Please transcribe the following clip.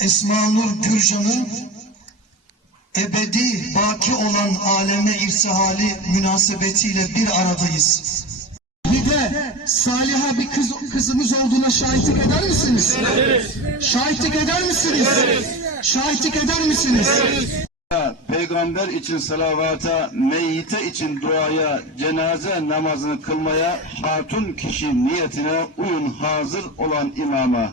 Esma Nur Gürcan'ın ebedi baki olan aleme irtihali münasebetiyle bir aradayız. Bir de saliha bir kız, kızımız olduğuna şahitlik eder misiniz? Evet. Şahitlik eder misiniz? Evet. Şahitlik eder misiniz? salata, peygamber için salavata, meyyite için duaya, cenaze namazını kılmaya, hatun kişi niyetine uyun hazır olan imama.